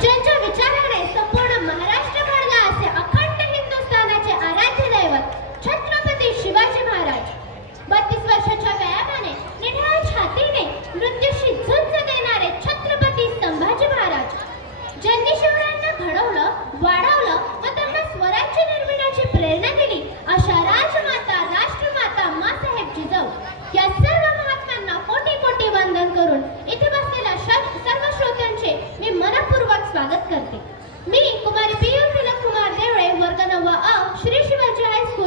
Cencavi स्वागत करते. मी कुमारी पी यू कुमार देवळे वर्ग नववा अ श्री शिवाजी हायस्कूल.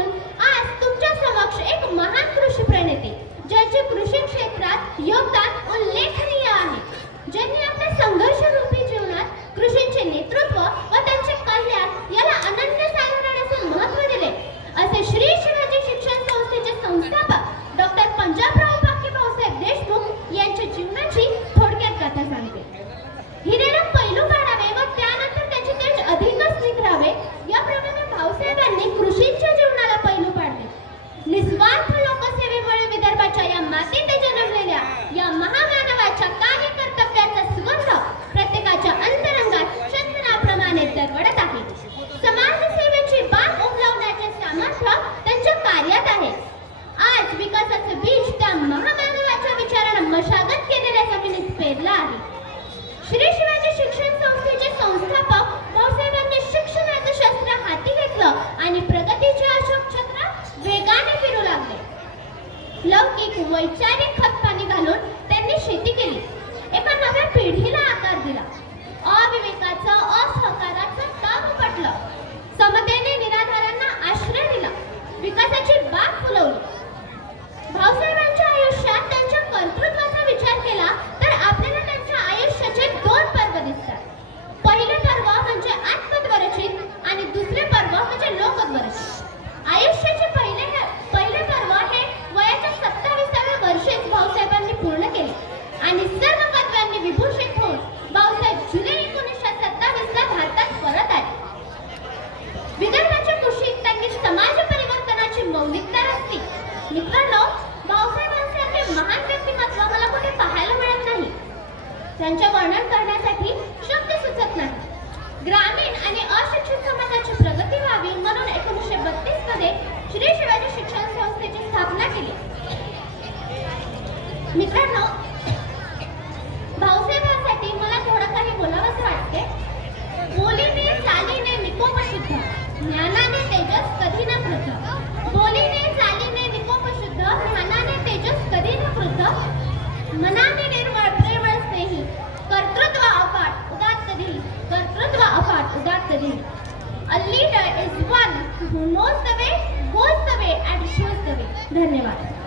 वेगाने फिरू लागले. लौकिक वैचारिक खतपाणी घालून मित्रांनो भाऊसाहेबांसारखे महान व्यक्तिमत्व मला कुठे पाहायला मिळत नाही. त्यांचे वर्णन करण्यासाठी शब्द सुचत नाही. ग्रामीण आणि अशिक्षित समाजाची प्रगती व्हावी म्हणून एकोणीसशे बत्तीसमध्ये श्री शिवाजी शिक्षण संस्थेची स्थापना केली. मित्रांनो भाऊसाहेबांसाठी मला थोडं काही बोलावंसं वाटते बोली journey. A leader is one who knows the way, goes the way and shows the way. धन्यवाद